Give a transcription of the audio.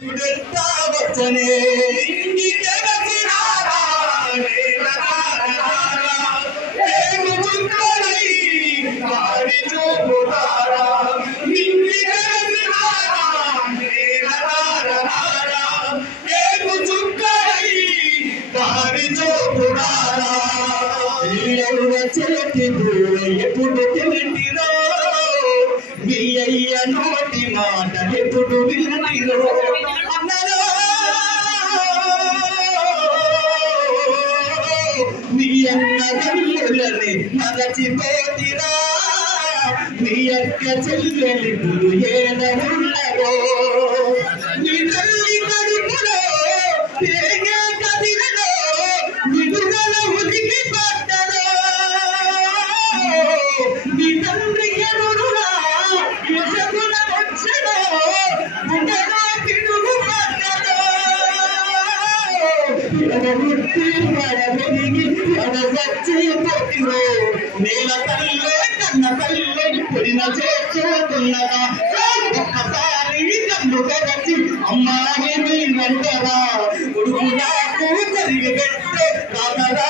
వచ్చనే ఎప్పుడు తింటిరో మీ అయ్య నోటి మాట ఎప్పుడు వినటిరో అన్నరో మీ అన్న తల్లులని మరచిపోతిరా మీ అక్క చెల్లెలు ఏడ ఉన్నదో మీ తల్లి కడుపులో పేగే కదిలలో విడుదల ఉదికి పడ్డదో మీ తండ్రి ఎరుడురా ఎసగున వచ్చడో గుండెలో పిడుగు పడ్డదో ఎడముట్టి ఎడబెరిగి ఎడసచ్చి పొట్టిరో నేల తల్లే కన్న తల్లే పొడిన చేర్చుతున్నదా ఒక్కసారి కన్ను తెరచి అమ్మాయి మీరంటరా కొడుకు నాకు జరిగి పెట్టే కాదరా